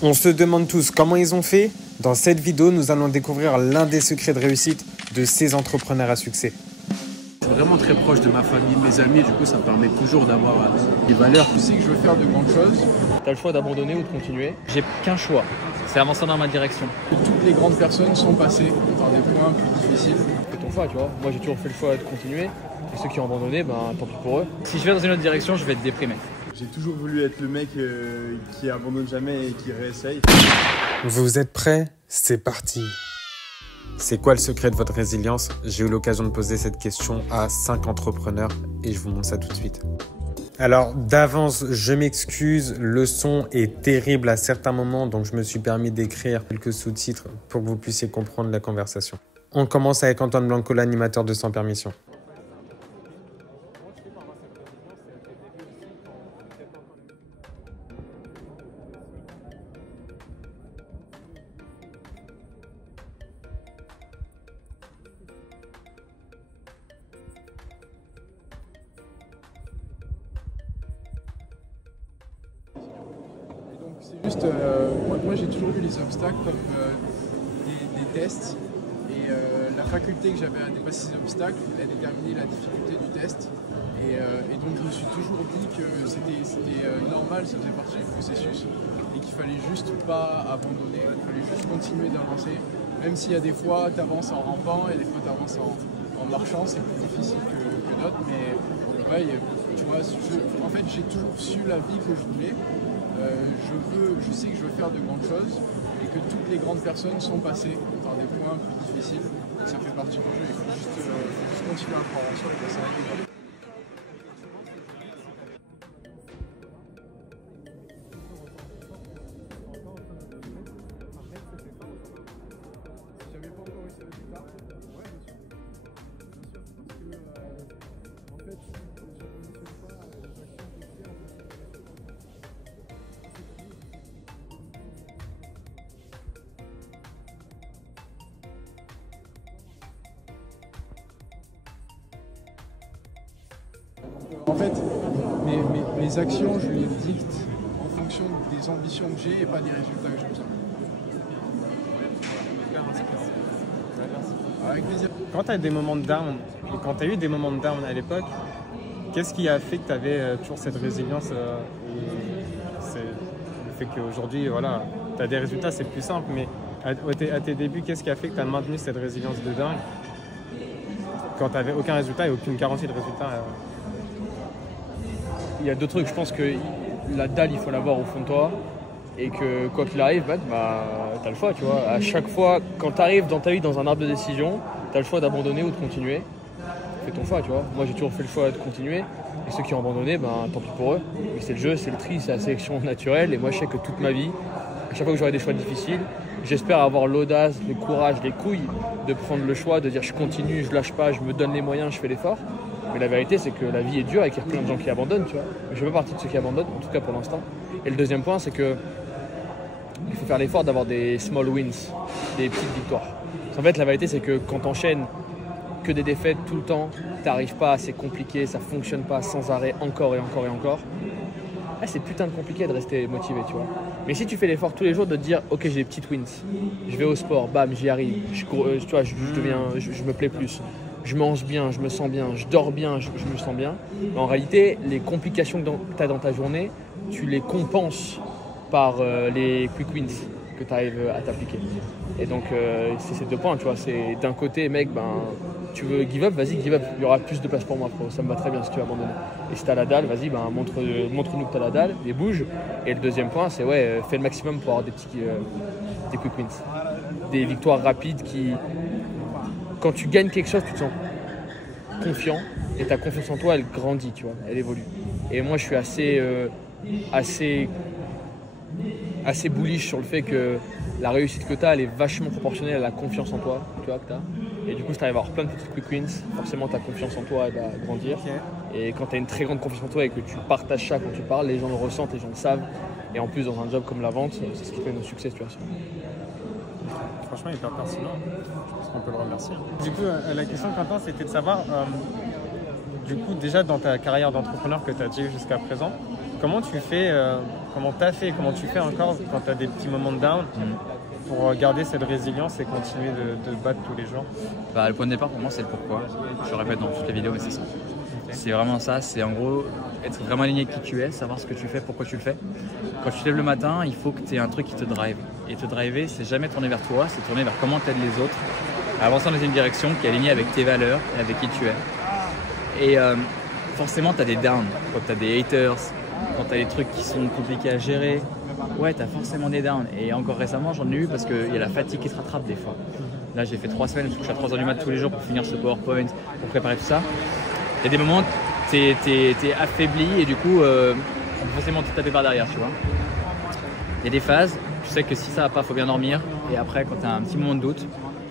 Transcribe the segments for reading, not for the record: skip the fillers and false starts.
On se demande tous comment ils ont fait. Dans cette vidéo, nous allons découvrir l'un des secrets de réussite de ces entrepreneurs à succès. Je suis vraiment très proche de ma famille, de mes amis, du coup ça me permet toujours d'avoir des valeurs. Je sais que je veux faire de grandes choses. Tu as le choix d'abandonner ou de continuer. J'ai qu'un choix, c'est avancer dans ma direction. Toutes les grandes personnes sont passées par des points plus difficiles. C'est ton choix, tu vois. Moi j'ai toujours fait le choix de continuer. Et ceux qui ont abandonné, ben tant pis pour eux. Si je vais dans une autre direction, je vais être déprimé. J'ai toujours voulu être le mec qui abandonne jamais et qui réessaye. Vous êtes prêts? C'est parti. C'est quoi le secret de votre résilience? J'ai eu l'occasion de poser cette question à 5 entrepreneurs et je vous montre ça tout de suite. Alors d'avance, je m'excuse, le son est terrible à certains moments, donc je me suis permis d'écrire quelques sous-titres pour que vous puissiez comprendre la conversation. On commence avec Antoine Blanco, l'animateur de Sans Permission. C'est juste, moi j'ai toujours vu les obstacles comme des tests et la faculté que j'avais à dépasser ces obstacles, elle déterminait la difficulté du test et donc je me suis toujours dit que c'était normal, ça faisait partie du processus et qu'il fallait juste pas abandonner, il fallait juste continuer d'avancer, même s'il y a des fois tu avances en rampant et des fois tu avances en marchant, c'est plus difficile que d'autres, mais ouais, tu vois, en fait j'ai toujours su la vie que je voulais. Je sais que je veux faire de grandes choses et que toutes les grandes personnes sont passées par des points plus difficiles. Donc ça fait partie du jeu, il faut juste continuer à croire en soi et ça va être. J'avais pas encore eu ce résultat. Ouais, bien sûr. Bien sûr, parce que en fait, je ne positionne pas les actions que je fais en fonction de En fait, mes actions, je les dicte en fonction des ambitions que j'ai et pas des résultats que j'obtiens. Avec plaisir. Quand tu as des moments de down, et quand tu as eu des moments de down à l'époque, qu'est-ce qui a fait que tu avais toujours cette résilience c'est le fait qu'aujourd'hui, voilà, tu as des résultats, c'est plus simple, mais à tes débuts, qu'est-ce qui a fait que tu as maintenu cette résilience de dingue quand tu n'avais aucun résultat et aucune garantie de résultat Il y a deux trucs, je pense que la dalle il faut l'avoir au fond de toi et que quoi qu'il arrive, t'as le choix, tu vois. À chaque fois, quand tu arrives dans ta vie dans un arbre de décision, t'as le choix d'abandonner ou de continuer. Fais ton choix, tu vois. Moi j'ai toujours fait le choix de continuer et ceux qui ont abandonné, tant pis pour eux. Mais c'est le jeu, c'est le tri, c'est la sélection naturelle et moi je sais que toute ma vie, à chaque fois que j'aurai des choix difficiles, j'espère avoir l'audace, le courage, les couilles de prendre le choix, de dire je continue, je lâche pas, je me donne les moyens, je fais l'effort. Mais la vérité, c'est que la vie est dure et qu'il y a plein de gens qui abandonnent, tu vois. Mais je fais pas partie de ceux qui abandonnent, en tout cas pour l'instant. Et le deuxième point, c'est que il faut faire l'effort d'avoir des small wins, des petites victoires. En fait, la vérité, c'est que quand t'enchaînes que des défaites tout le temps, t'arrives pas, c'est compliqué, ça fonctionne pas sans arrêt, encore et encore et encore. C'est putain de compliqué de rester motivé, tu vois. Mais si tu fais l'effort tous les jours de te dire, ok, j'ai des petites wins, je vais au sport, bam, j'y arrive, tu vois, je me plais plus. Je mange bien, je me sens bien, je dors bien, je me sens bien. Mais en réalité, les complications que tu as dans ta journée, tu les compenses par les quick wins que tu arrives à t'appliquer. Et donc, c'est ces deux points, tu vois. C'est d'un côté, mec, tu veux give up, vas-y, give up. Il y aura plus de place pour moi, frérot. Ça me va très bien si tu veux abandonner. Et si tu as la dalle, vas-y, montre-nous que tu as la dalle et bouge. Et le deuxième point, c'est fais le maximum pour avoir des quick wins. Des victoires rapides qui... Quand tu gagnes quelque chose, tu te sens confiant et ta confiance en toi, elle grandit, tu vois, elle évolue. Et moi, je suis assez bullish sur le fait que la réussite que tu as, elle est vachement proportionnelle à la confiance en toi, tu vois, que tu as. Et du coup, si tu arrives à avoir plein de petites quick wins, forcément, ta confiance en toi, elle va grandir. Okay. Et quand tu as une très grande confiance en toi et que tu partages ça quand tu parles, les gens le ressentent, les gens le savent. Et en plus, dans un job comme la vente, c'est ce qui fait nos succès, tu vois. Franchement, hyper pertinent. Je pense qu'on peut le remercier. Du coup, la question, Quentin, c'était de savoir, du coup, déjà dans ta carrière d'entrepreneur que tu as déjà eu jusqu'à présent, comment tu fais, comment tu fais encore quand tu as des petits moments de down pour garder cette résilience et continuer de battre tous les jours? Le point de départ pour moi, c'est le pourquoi. Je le répète dans toutes les vidéos, mais c'est ça. Okay. C'est vraiment ça, c'est en gros être vraiment aligné avec qui tu es, savoir ce que tu fais, pourquoi tu le fais. Quand tu te lèves le matin, il faut que tu aies un truc qui te drive. Et te driver, c'est jamais tourner vers toi, c'est tourner vers comment tu aides les autres à avancer dans une direction qui est alignée avec tes valeurs et avec qui tu es. Et forcément, tu as des downs, quand tu as des haters, quand tu as des trucs qui sont compliqués à gérer. Ouais, tu as forcément des downs. Et encore récemment, j'en ai eu parce qu'il y a la fatigue qui se rattrape des fois. Là, j'ai fait 3 semaines, je suis à 3h du mat tous les jours pour finir ce PowerPoint, pour préparer tout ça. Il y a des moments où tu es affaibli et du coup, on peut forcément te taper par derrière, tu vois. Il y a des phases, tu sais que si ça va pas, il faut bien dormir. Et après, quand tu as un petit moment de doute,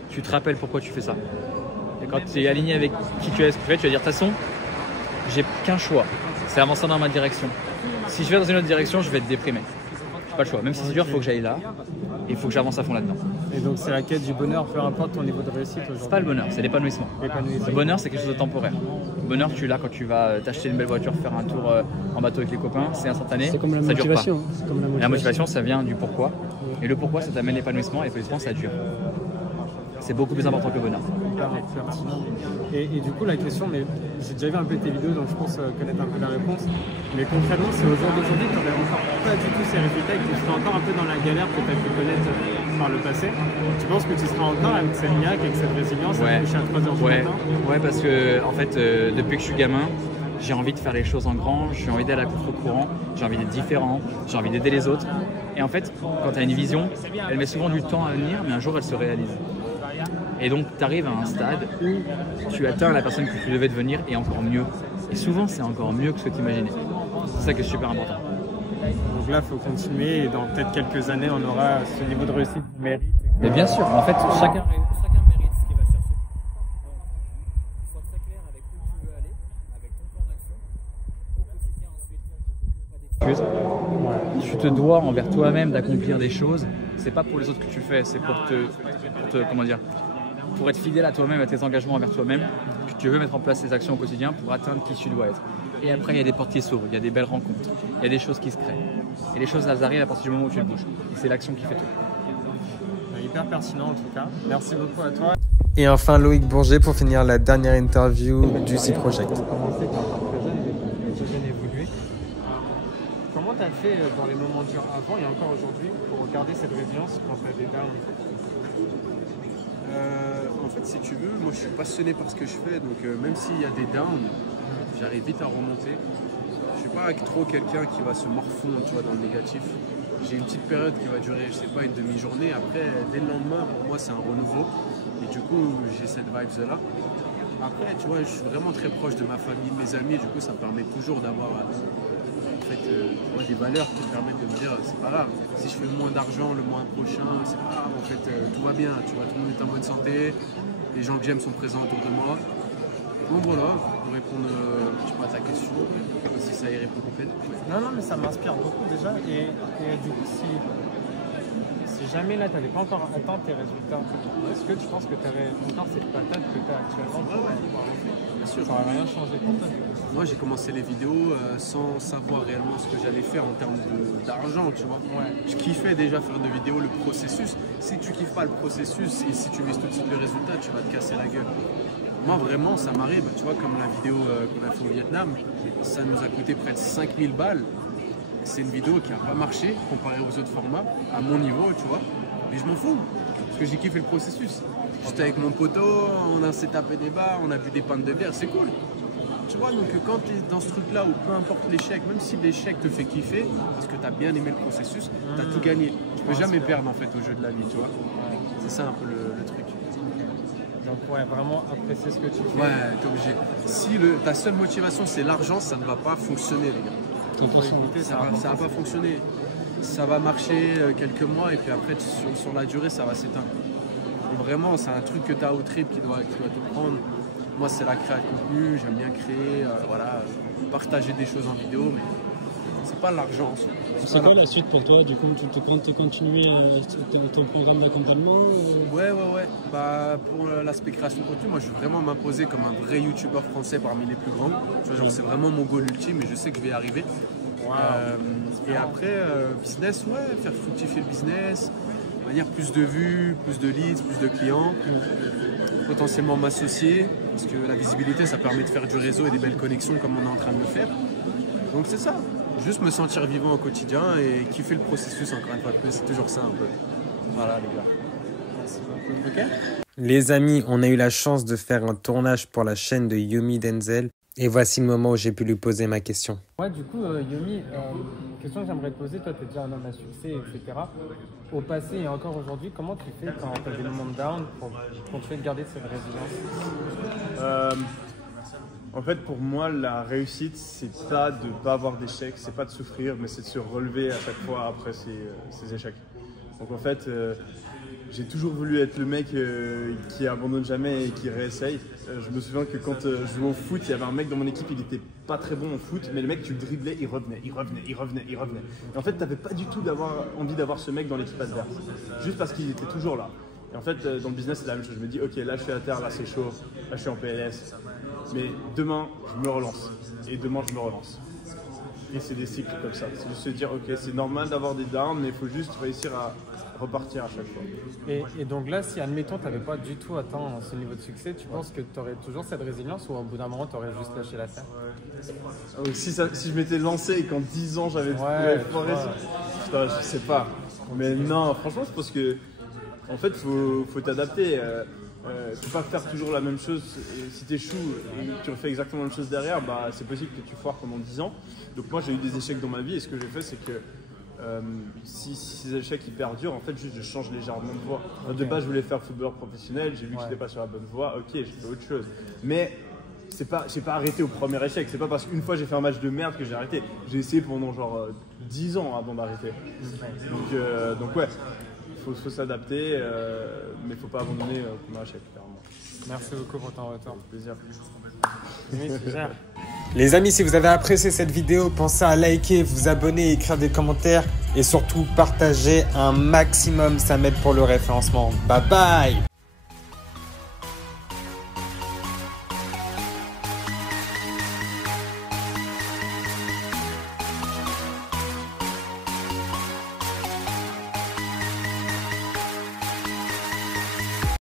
tu te rappelles pourquoi tu fais ça. Et quand tu es aligné avec qui tu es, ce que tu fais, tu vas dire, de toute façon, j'ai qu'un choix, c'est avancer dans ma direction. Si je vais dans une autre direction, je vais être déprimé. Pas le choix. Même si c'est dur, il faut que j'aille là et il faut que j'avance à fond là-dedans. Et donc c'est la quête du bonheur, peu importe ton niveau de réussite aujourd'hui. C'est pas le bonheur, c'est l'épanouissement. Le bonheur, c'est quelque chose de temporaire. Le bonheur, tu l'as quand tu vas t'acheter une belle voiture, faire un tour en bateau avec les copains, c'est instantané. C'est comme la motivation. Dure pas. Comme la motivation, ça vient du pourquoi. Et le pourquoi, ça t'amène l'épanouissement et l'épanouissement, ça dure. C'est beaucoup plus important que le bonheur. Et du coup, la question, mais j'ai déjà vu un peu tes vidéos, donc je pense connaître un peu la réponse. Mais concrètement, c'est au jour d'aujourd'hui que tu n'aurais encore pas du tout ces résultats et que tu seras encore un peu dans la galère que tu as pu connaître par le passé. Tu penses que tu seras encore avec cette niaque, avec cette résilience, à coucher à 3h du matin? Ouais, parce que en fait, depuis que je suis gamin, j'ai envie de faire les choses en grand, j'ai envie d'aller à contre-courant, j'ai envie d'être différent, j'ai envie d'aider les autres. Et en fait, quand tu as une vision, elle met souvent du temps à venir, mais un jour, elle se réalise. Et donc, tu arrives à un stade où tu atteins la personne que tu devais devenir et encore mieux. Et souvent, c'est encore mieux que ce que tu imaginais. C'est ça qui est super important. Donc là, il faut continuer et dans peut-être quelques années, on aura ce niveau de réussite mérite. Mais bien sûr, en fait, chacun mérite ce qu'il va chercher. Donc, sois très clair avec où tu veux aller, avec ton plan d'action. Au quotidien, ensuite, pas d'excuses. Tu te dois envers toi-même d'accomplir des choses. C'est pas pour les autres que tu fais, c'est pour pour être fidèle à toi-même, à tes engagements envers toi-même, que tu veux mettre en place tes actions au quotidien pour atteindre qui tu dois être. Et après, il y a des portes qui s'ouvrent, il y a des belles rencontres, il y a des choses qui se créent. Et les choses, elles arrivent à partir du moment où tu le bouges. Et c'est l'action qui fait tout. Hyper pertinent en tout cas. Merci beaucoup à toi. Et enfin, Loïc Bourget pour finir la dernière interview du C Project. Comment tu as fait dans les moments durs avant et encore aujourd'hui pour garder cette résilience quand tu as des downs? En fait, si tu veux, moi je suis passionné par ce que je fais, donc même s'il y a des downs, j'arrive vite à remonter. Je suis pas trop quelqu'un qui va se morfondre, tu vois, dans le négatif. J'ai une petite période qui va durer, je sais pas, une demi-journée. Après, dès le lendemain, pour moi, c'est un renouveau. Et du coup, j'ai cette vibe-là. Après, tu vois, je suis vraiment très proche de ma famille, de mes amis. Du coup, ça me permet toujours d'avoir des valeurs qui me permettent de me dire c'est pas grave, si je fais moins d'argent le mois prochain, c'est pas grave, en fait tout va bien, tu vois, tout le monde est en bonne santé, les gens que j'aime sont présents autour de moi. Donc voilà, pour répondre à ta question, si ça y répond complètement. Non, mais ça m'inspire beaucoup déjà, et du coup, si jamais là tu n'avais pas encore atteint tes résultats, est-ce que tu penses que tu avais encore cette patate que tu as actuellement? Bien sûr. Ça n'aurait rien changé pour toi. Moi j'ai commencé les vidéos sans savoir réellement ce que j'allais faire en termes d'argent, tu vois. Ouais. Je kiffais déjà faire des vidéos, le processus. Si tu kiffes pas le processus et si tu vises tout de suite le résultat, tu vas te casser la gueule. Moi vraiment ça m'arrive, tu vois, comme la vidéo qu'on a fait au Vietnam, ça nous a coûté près de 5000 balles. C'est une vidéo qui n'a pas marché comparée aux autres formats, à mon niveau, tu vois. Mais je m'en fous, parce que j'ai kiffé le processus. J'étais avec mon poteau, on s'est tapé des barres, on a bu des pintes de bière, c'est cool. Tu vois, donc quand tu es dans ce truc-là où peu importe l'échec, même si l'échec te fait kiffer, parce que tu as bien aimé le processus, tu as tout gagné. Tu peux jamais perdre en fait au jeu de la vie, tu vois. C'est ça un peu le truc. Donc ouais, vraiment apprécier ce que tu fais. Ouais, t'es obligé. Si ta seule motivation c'est l'argent, ça ne va pas fonctionner, les gars. Ça va pas fonctionner. Ça va marcher quelques mois et puis après sur la durée ça va s'éteindre. Vraiment c'est un truc que tu as au trip qui doit te prendre. Moi c'est la création de contenu, j'aime bien créer, partager des choses en vidéo, mais c'est pas l'argent. C'est quoi la suite pour toi? Du coup, tu comptes continuer ton programme d'accompagnement? Ouais. Pour l'aspect création de contenu, moi je veux vraiment m'imposer comme un vrai youtubeur français parmi les plus grands. C'est vraiment mon goal ultime et je sais que je vais y arriver. Et après, business, ouais, faire fructifier le business, on va dire plus de vues, plus de leads, plus de clients, potentiellement m'associer, parce que la visibilité, ça permet de faire du réseau et des belles connexions comme on est en train de le faire. Donc c'est ça, juste me sentir vivant au quotidien et kiffer le processus encore une fois de plus, c'est toujours ça un peu. Voilà les gars. Ok ? Les amis, on a eu la chance de faire un tournage pour la chaîne de Yomi Denzel. Et voici le moment où j'ai pu lui poser ma question. Ouais, du coup, Yomi, une question que j'aimerais te poser, toi, tu es déjà un homme à succès, etc. Au passé et encore aujourd'hui, comment tu fais quand tu as des moments de down pour continuer de garder cette résilience? En fait, pour moi, la réussite, c'est pas de pas avoir d'échecs, c'est pas de souffrir, mais c'est de se relever à chaque fois après ces échecs. Donc en fait, j'ai toujours voulu être le mec qui abandonne jamais et qui réessaye. Je me souviens que quand je jouais au foot, il y avait un mec dans mon équipe, il était pas très bon au foot, mais le mec, tu le driblais, il revenait. Et en fait, t'avais pas du tout envie d'avoir ce mec dans l'équipe adverse, juste parce qu'il était toujours là. Et en fait, dans le business, c'est la même chose. Je me dis, ok, là je suis à terre, là c'est chaud, là je suis en PLS, mais demain je me relance. Et demain je me relance. Et c'est des cycles comme ça. C'est juste se dire, ok, c'est normal d'avoir des downs, mais il faut juste réussir à repartir à chaque fois. Et donc là, si admettons, tu n'avais pas du tout atteint ce niveau de succès, tu penses que tu aurais toujours cette résilience ou au bout d'un moment, tu aurais juste lâché l'affaire? Si je m'étais lancé et qu'en 10 ans j'avais foiré, putain, je sais pas. Mais non, franchement, je pense que en fait, faut t'adapter. Faut pas faire toujours la même chose. Et si tu échoues et que tu refais exactement la même chose derrière, bah, c'est possible que tu foires pendant 10 ans. Donc moi, j'ai eu des échecs dans ma vie et ce que j'ai fait, c'est que si ces échecs ils perdurent, en fait, juste je change légèrement de voie. De base, je voulais faire footballeur professionnel, j'ai vu que j'étais pas sur la bonne voie, ok, j'ai fait autre chose. Mais j'ai pas arrêté au premier échec. C'est pas parce qu'une fois j'ai fait un match de merde que j'ai arrêté. J'ai essayé pendant genre 10 ans avant d'arrêter. Donc ouais. Faut s'adapter, mais il ne faut pas abandonner comme un échec, clairement. Merci beaucoup pour ton retour. Plaisir. Les amis, si vous avez apprécié cette vidéo, pensez à liker, vous abonner, écrire des commentaires et surtout partager un maximum, ça m'aide pour le référencement. Bye bye!